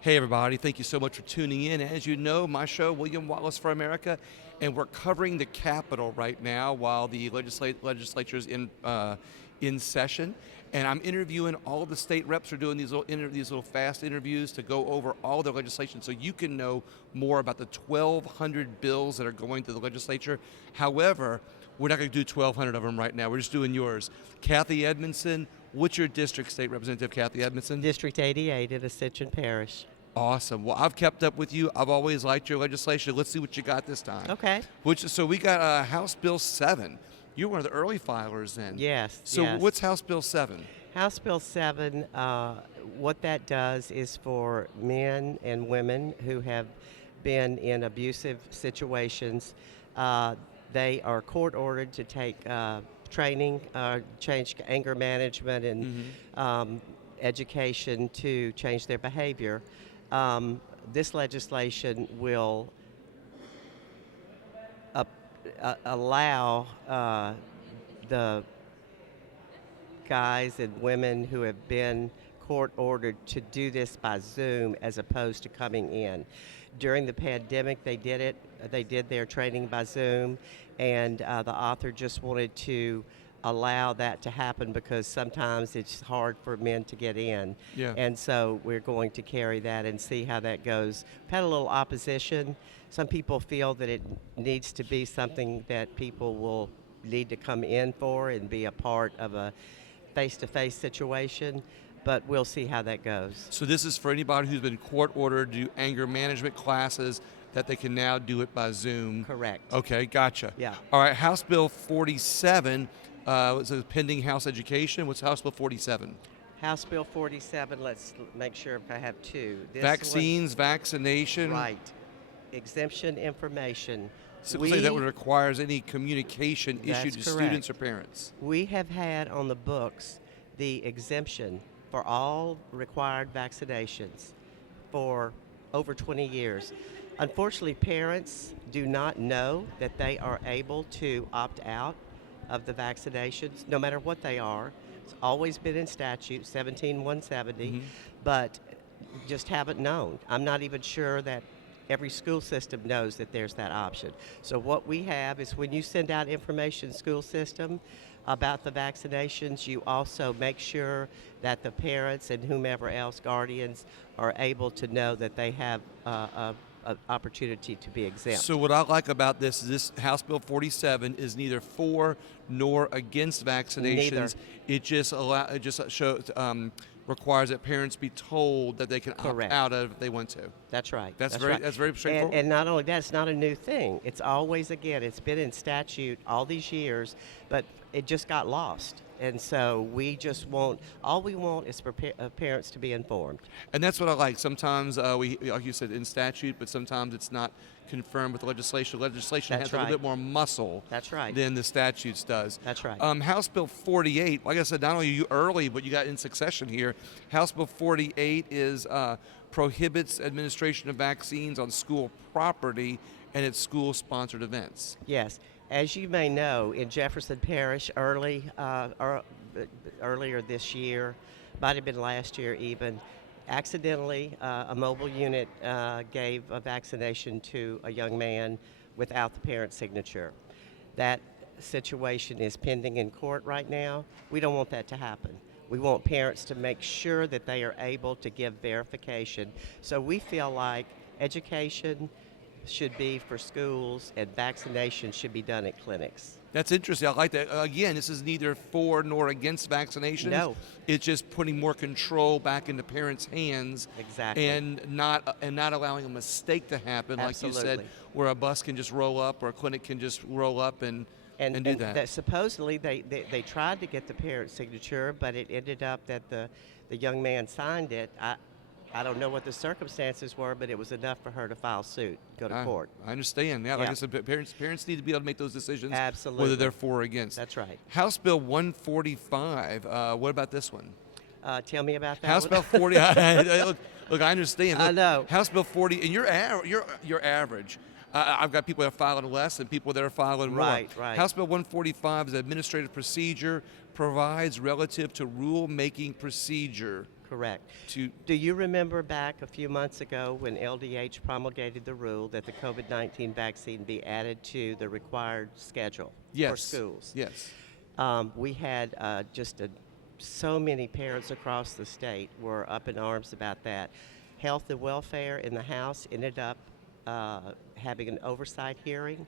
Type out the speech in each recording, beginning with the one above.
Hey everybody, thank you so much for tuning in. As you know, my show, William Wallace for America, and we're covering the Capitol right now while the legislature is in session. And I'm interviewing all the state reps are doing these little fast interviews to go over all their legislation so you can know more about the 1,200 bills that are going to the legislature. However, we're not going to do 1,200 of them right now. We're just doing yours. Kathy Edmonston, what's your district, State Representative Kathy Edmonston? District 88 in Ascension Parish. Awesome. Well, I've kept up with you. I've always liked your legislation. Let's see what you got this time. Okay. So we got House Bill 7. You're one of the early filers then. Yes. So yes. what's House Bill 7? House Bill 7, what that does is for men and women who have been in abusive situations, they are court ordered to take training, change anger management and education to change their behavior. This legislation will allow the guys and women who have been court ordered to do this by Zoom as opposed to coming in. During the pandemic, they did it. They did their training by Zoom, and the author just wanted to allow that to happen because sometimes it's hard for men to get in. Yeah. And so we're going to carry that and see how that goes. We've had a little opposition. Some people feel that it needs to be something that people will need to come in for and be a part of a face-to-face situation, but we'll see how that goes. So this is for anybody who's been court ordered to do anger management classes that they can now do it by Zoom. Correct. Okay, gotcha. Yeah. All right, House Bill 47 was a pending House Education. What's House Bill 47? House Bill 47, let's make sure if I have two. This Vaccines, vaccination. one, right. Exemption information. So say that one requires any communication issued to That's students correct. or parents. We have had on the books the exemption for all required vaccinations for over 20 years. Unfortunately, parents do not know that they are able to opt out of the vaccinations, no matter what they are. It's always been in statute, 17170, but just haven't known. I'm not even sure that every school system knows that there's that option. So what we have is when you send out information school system about the vaccinations, you also make sure that the parents and whomever else, guardians, are able to know that they have an opportunity to be exempt. So what I like about this House Bill 47 is neither for nor against vaccinations. Neither. It just shows requires that parents be told that they can Correct. opt out of if they want to. That's right. That's right. very straightforward. And not only that, it's not a new thing. It's always, again, it's been in statute all these years, but it just got lost. And so we just want, all we want is for parents to be informed. And that's what I like. Sometimes we, like you said, in statute, but sometimes it's not confirmed with the legislation. Legislation That's has a right. little bit more muscle That's right. than the statutes does. That's right. House Bill 48, like I said, not only are you early, but you got in succession here. House Bill 48 is prohibits administration of vaccines on school property and at school-sponsored events. Yes. As you may know, in Jefferson Parish earlier this year, might have been last year even, accidentally a mobile unit gave a vaccination to a young man without the parent's signature. That situation is pending in court right now. We don't want that to happen. We want parents to make sure that they are able to give verification. So we feel like education should be for schools and vaccination should be done at clinics. That's interesting. I like that. Again, this is neither for nor against vaccinations. No. It's just putting more control back into parents' hands. Exactly. And not allowing a mistake to happen, Absolutely. like you said, where a bus can just roll up or a clinic can just roll up and do that. Supposedly they tried to get the parent's signature, but it ended up that the young man signed it. I don't know what the circumstances were, but it was enough for her to file suit, go to court. I understand. Yeah, like Yeah. I said, parents need to be able to make those decisions. Absolutely. Whether they're for or against. That's right. House Bill 145. What about this one? Tell me about that House one. Bill 40. Look, I understand. Look, I know. House Bill 40, and you're average. I've got people that are filing less and people that are filing more. Right. House Bill 145 is administrative procedure, provides relative to rule-making procedure. Correct. to Do you remember back a few months ago when LDH promulgated the rule that the COVID-19 vaccine be added to the required schedule for schools? Yes. We had so many parents across the state were up in arms about that. Health and Welfare in the House ended up having an oversight hearing.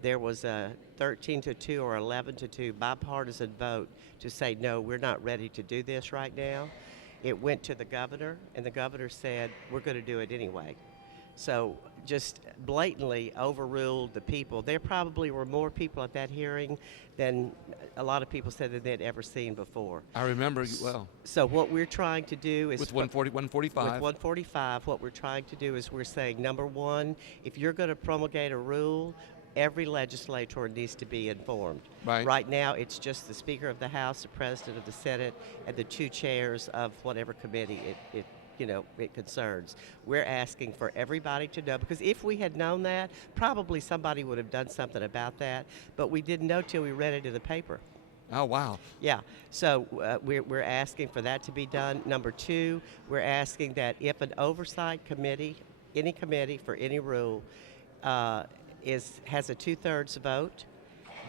There was a 13-2 or 11-2 bipartisan vote to say, no, we're not ready to do this right now. It went to the governor, and the governor said, we're going to do it anyway. So just blatantly overruled the people. There probably were more people at that hearing than a lot of people said that they'd ever seen before. I remember well. So what we're trying to do is... With 145. With 145, what we're trying to do is we're saying, number one, if you're going to promulgate a rule, every legislator needs to be informed. Right. Right now, it's just the Speaker of the House, the President of the Senate, and the two chairs of whatever committee it concerns. We're asking for everybody to know, because if we had known that, probably somebody would have done something about that, but we didn't know till we read it in the paper. Oh, wow. Yeah, so we're asking for that to be done. Number two, we're asking that if an oversight committee, any committee for any rule, has a 2/3 vote,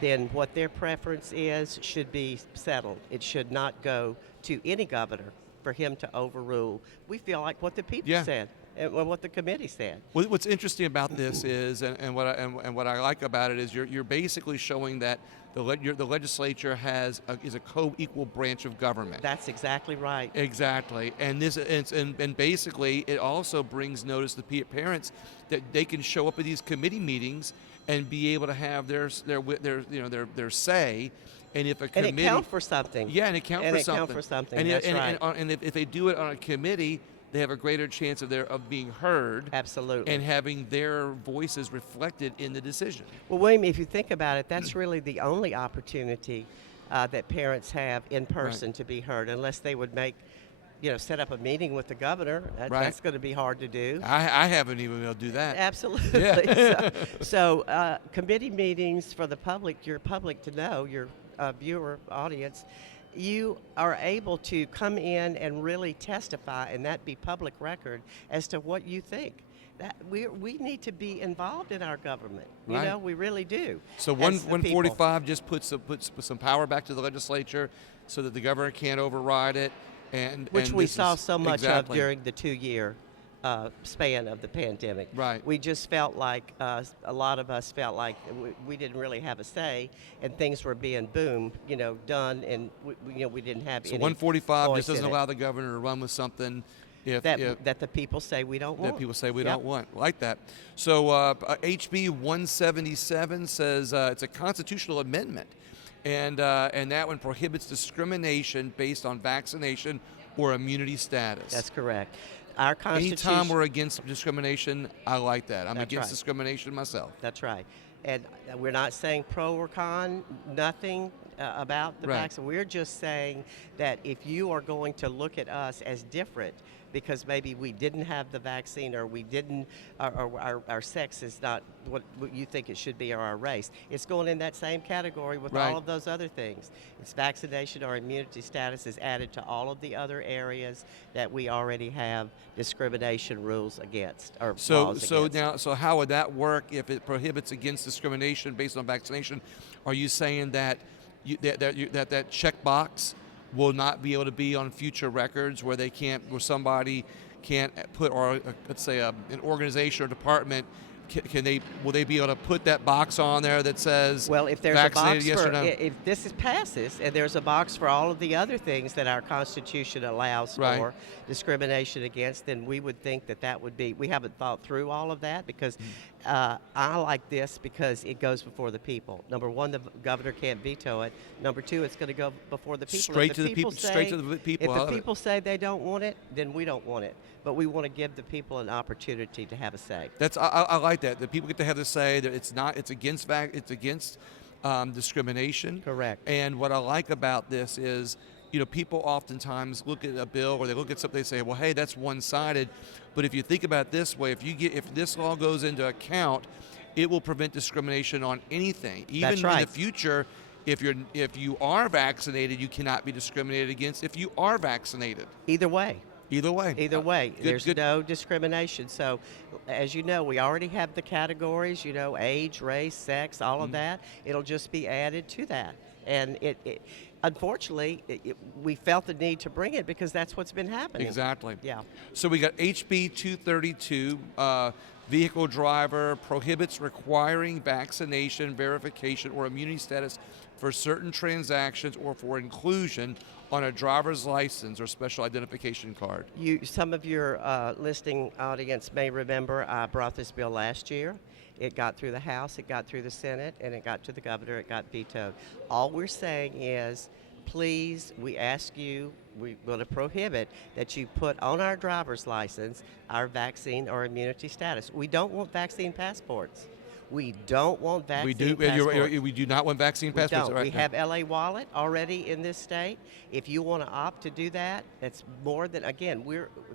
then what their preference is should be settled. It should not go to any governor for him to overrule. We feel like what the people said and what the committee said. What's interesting about this is, and what I like about it is, you're basically showing that the legislature is a co-equal branch of government. That's exactly right. Exactly, and and basically it also brings notice to parents that they can show up at these committee meetings and be able to have their say. And if a committee, and account for something. Yeah, and account for something. And, That's right. And if they do it on a committee, they have a greater chance of being heard. Absolutely. And having their voices reflected in the decision. Well, William, if you think about it, that's really the only opportunity that parents have in person to be heard, unless they would set up a meeting with the governor. That's going to be hard to do. I haven't even been able to do that. Absolutely. Yeah. So committee meetings for the public, your public to know, your viewer audience, you are able to come in and really testify, and that be public record as to what you think. That we need to be involved in our government. Right. We really do. So 145 just puts some power back to the legislature, so that the governor can't override it. Which we saw so much of during the 2-year span of the pandemic. Right. We just felt like, a lot of us felt like we didn't really have a say, and things were being done, and we didn't have any. So 145 just doesn't voice in allow the governor to run with something that the people say we don't want. That people say we don't want. Like that. So HB 177 says it's a constitutional amendment. And that one prohibits discrimination based on vaccination or immunity status. That's correct. Our Constitution. Anytime we're against discrimination, I like that. I'm That's against right. discrimination myself. That's right. And we're not saying pro or con, nothing about the vaccine. We're just saying that if you are going to look at us as different, because maybe we didn't have the vaccine, or we didn't, or our sex is not what you think it should be, or our race. It's going in that same category with all of those other things. It's vaccination or immunity status is added to all of the other areas that we already have discrimination rules against, or laws against. So how would that work if it prohibits against discrimination based on vaccination? Are you saying that that checkbox will not be able to be on future records, where somebody can't put, or let's say an organization or department, will they be able to put that box on there that says, well, if there's vaccinated, a box yes for, or no? If this passes, and there's a box for all of the other things that our Constitution allows for discrimination against, then we would think that would be. We haven't thought through all of that, because I like this because it goes before the people. Number one, the governor can't veto it. Number two, it's going to go before the people. Straight to the people. If the people say they don't want it, then we don't want it. But we want to give the people an opportunity to have a say. I like that. The people get to have the say. That it's against discrimination. Correct. And what I like about this is, people oftentimes look at a bill, or they look at something, they say, well, hey, that's one-sided. But if you think about it this way, if this law goes into account, it will prevent discrimination on anything. Even in the future, if you are vaccinated, you cannot be discriminated against if you are vaccinated. Either way. Either way. Either way, there's good. no discrimination. So, as you know, we already have the categories, age, race, sex, all of that. It'll just be added to that. And unfortunately, we felt the need to bring it because that's what's been happening. Exactly. Yeah. So we got HB 232, vehicle driver prohibits requiring vaccination, verification, or immunity status for certain transactions or for inclusion on a driver's license or special identification card. Some of your listening audience may remember I brought this bill last year. It got through the House, it got through the Senate, and it got to the governor, it got vetoed. All we're saying is, please, we ask you, we want to prohibit that you put on our driver's license our vaccine or immunity status. We don't want vaccine passports. We don't want vaccine passports. We do not want vaccine passports. We don't. Right We have LA Wallet already in this state. If you want to opt to do that, that's more than, again,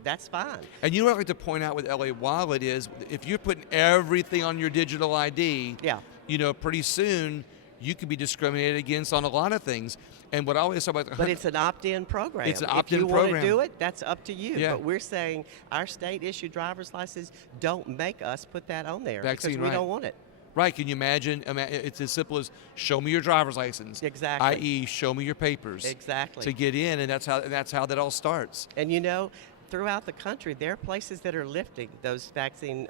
that's fine. And you know what I like to point out with LA Wallet is if you're putting everything on your digital ID, pretty soon you could be discriminated against on a lot of things. And what I always talk about, but it's an opt-in program. It's an opt-in program. If you want to do it, that's up to you. Yeah. But we're saying our state-issued driver's license don't make us put that on there Vaccine, because we don't want it. Right, can you imagine? It's as simple as show me your driver's license. Exactly. I.e., show me your papers. Exactly. To get in, and that's how that all starts. And throughout the country, there are places that are lifting those vaccine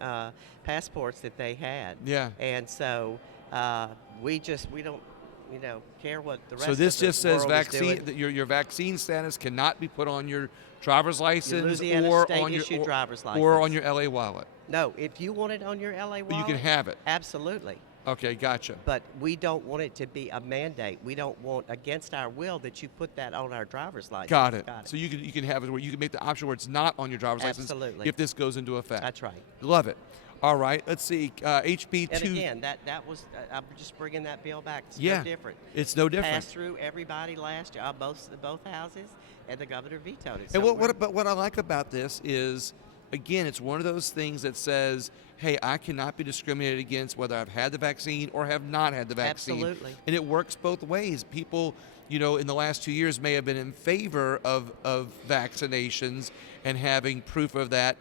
passports that they had. Yeah. And so we don't, care what the rest So this of the just says world vaccine. is doing. Your vaccine status cannot be put on your driver's license Louisiana or state on your issued driver's license. or on your LA Wallet. No, if you want it on your LA Wallet, But you can have it. Absolutely. Okay, gotcha. But we don't want it to be a mandate. We don't want, against our will, that you put that on our driver's license. Got it. So you can have it where you can make the option where it's not on your driver's license. Absolutely. If this goes into effect. That's right. Love it. All right. Let's see. HB 2. And again, that was I'm just bringing that bill back. It's Yeah. no different. It's no different. Passed through everybody last year, both houses, and the governor vetoed it. And So but what I like about this is, again, it's one of those things that says, hey, I cannot be discriminated against whether I've had the vaccine or have not had the vaccine. Absolutely. And it works both ways. People, in the last 2 years may have been in favor of vaccinations and having proof of that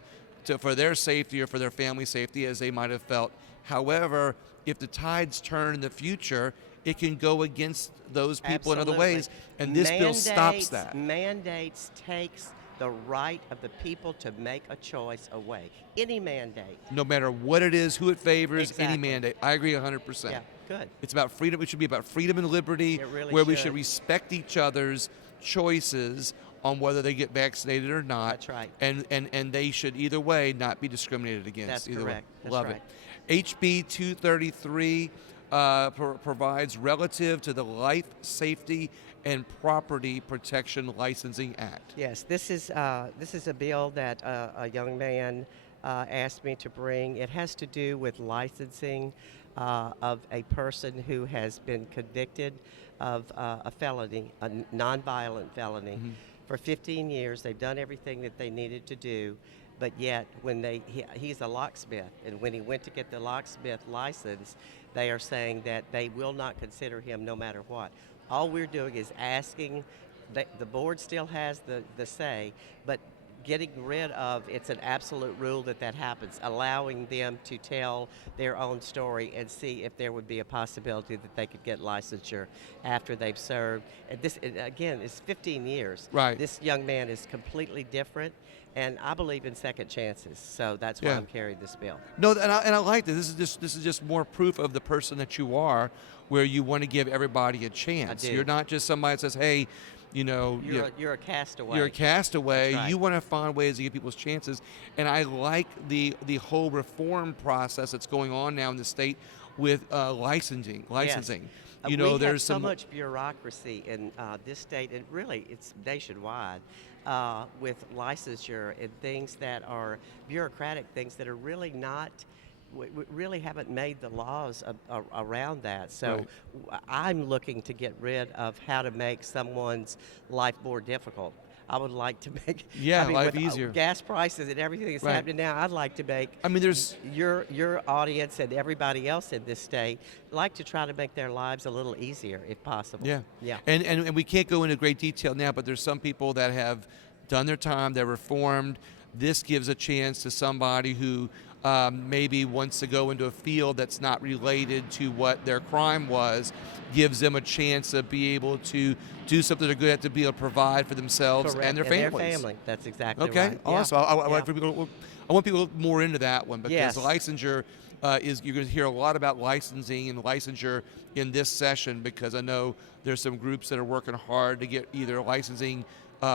for their safety or for their family safety as they might have felt. However, if the tides turn in the future, it can go against those people in other ways. And this bill stops that. Mandates takes the right of the people to make a choice away. Any mandate. No matter what it is, who it favors, any Exactly. mandate. I agree 100%. Yeah, good. It's about freedom. It should be about freedom and liberty, It really where we should. should respect each other's choices on whether they get vaccinated or not. That's right. And they should either way not be discriminated against. That's either correct. Way. That's Love right. it. HB 233 provides relative to the Life Safety and Property Protection Licensing Act. Yes, this is a bill that a young man asked me to bring. It has to do with licensing of a person who has been convicted of a felony, a nonviolent felony. For 15 years, they've done everything that they needed to do, but yet when he's a locksmith, and when he went to get the locksmith license, they are saying that they will not consider him no matter what. All we're doing is asking, the board still has the say, but getting rid of, it's an absolute rule that happens, allowing them to tell their own story and see if there would be a possibility that they could get licensure after they've served. And this, again, is 15 years. Right. This young man is completely different, and I believe in second chances, so that's why I'm carrying this bill. No, and I like this. This is just more proof of the person that you are, where you want to give everybody a chance. I do. You're not just somebody that says, hey, You're a castaway. You're a castaway. That's right. You want to find ways to give people's chances. And I like the whole reform process that's going on now in the state with licensing. Yes. We there's have so much bureaucracy in this state, and really it's nationwide, with licensure and things that are bureaucratic, things that are really not. We really haven't made the laws around that. So I'm looking to get rid of how to make someone's life more difficult. I would like to make life with easier. Gas prices and everything that's happening now, I'd like to make there's your audience and everybody else in this state like to try to make their lives a little easier if possible. Yeah. Yeah. And we can't go into great detail now, but there's some people that have done their time, they're reformed. This gives a chance to somebody who maybe wants to go into a field that's not related to what their crime was, gives them a chance to be able to do something they're good at, to be able to provide for themselves Correct. and their families. That's exactly Okay, right. awesome. Yeah. I want people to look more into that one, because Yes. licensure you're going to hear a lot about licensing and licensure in this session, because I know there's some groups that are working hard to get either licensing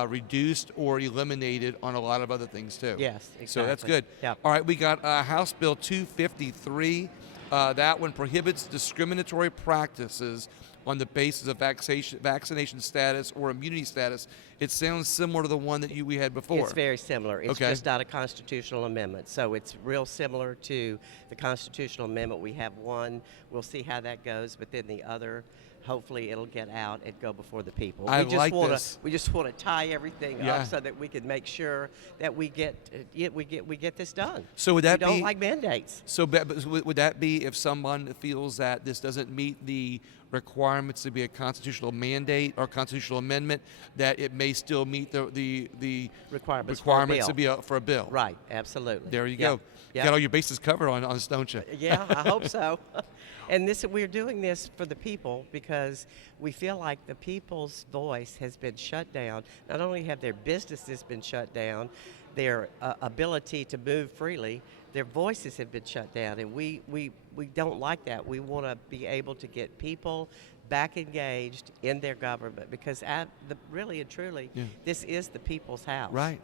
reduced or eliminated on a lot of other things too. Yes, exactly. So that's good. Yep. All right, we got House Bill 253. That one prohibits discriminatory practices on the basis of vaccination status or immunity status. It sounds similar to the one that we had before. It's very similar. It's Okay. just not a constitutional amendment. So it's real similar to the constitutional amendment. We have one. We'll see how that goes. But then the other, hopefully it'll get out and go before the people. I We just like wanna, this. We just want to tie everything Yeah. up so that we can make sure that we get this done. So would that we don't be like mandates. So would that be if someone feels that this doesn't meet the requirements to be a constitutional mandate or constitutional amendment, that it may still meet the Requirements to be for a bill? Right. Absolutely. There you Yep. go. Yep. Got all your bases covered on this, don't you? Yeah, I hope so. And we're doing this for the people because we feel like the people's voice has been shut down. Not only have their businesses been shut down, their ability to move freely, their voices have been shut down, and we don't like that. We want to be able to get people back engaged in their government, because really and truly, Yeah. this is the people's house. Right.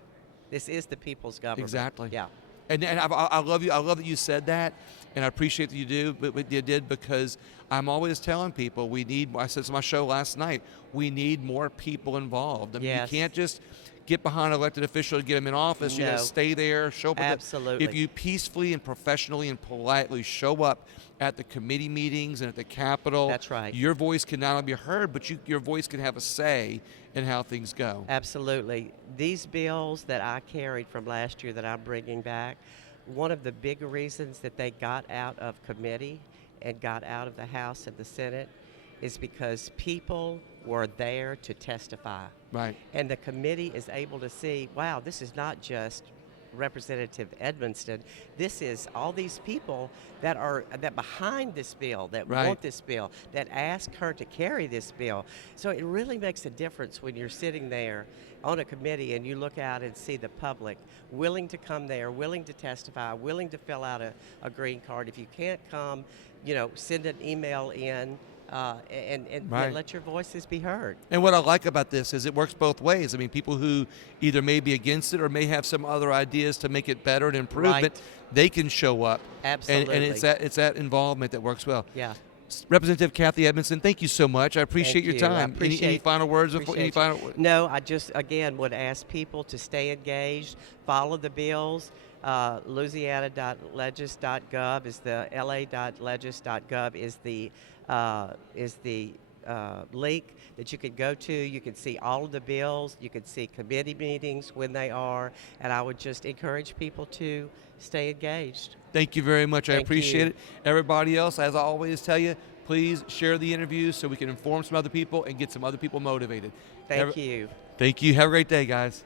This is the people's government. Exactly. Yeah. And I love you. I love that you said that, and I appreciate that you do. But what you did, because I'm always telling people we need. I said to my show last night, we need more people involved. I mean, Yes. you can't just get behind an elected official to get them in office. You got No. to stay there, show up. Absolutely. If you peacefully and professionally and politely show up at the committee meetings and at the Capitol, That's right. Your voice can not only be heard, but your voice can have a say in how things go. Absolutely. These bills that I carried from last year that I'm bringing back, one of the big reasons that they got out of committee and got out of the House and the Senate is because people were there to testify. Right. And the committee is able to see, wow, this is not just Representative Edmonston. This is all these people that behind this bill, that Right. want this bill, that ask her to carry this bill. So it really makes a difference when you're sitting there on a committee and you look out and see the public willing to come there, willing to testify, willing to fill out a green card. If you can't come, send an email in. And Right. let your voices be heard. And what I like about this is it works both ways. I mean, people who either may be against it or may have some other ideas to make it better and improve Right. it, they can show up. Absolutely. And it's that involvement that works well. Yeah. Representative Kathy Edmonston, thank you so much. I appreciate Thank your you. I time. Any appreciate- final words? Any final? No, I just, again, would ask people to stay engaged, follow the bills. Louisiana.legis.gov is the la.legis.gov is the link that you can go to. You can see all of the bills. You can see committee meetings when they are. And I would just encourage people to stay engaged. Thank you very much. I Thank appreciate you. it. Everybody else, as I always tell you, please share the interview so we can inform some other people and get some other people motivated. Thank you. Thank you. Have a great day, guys.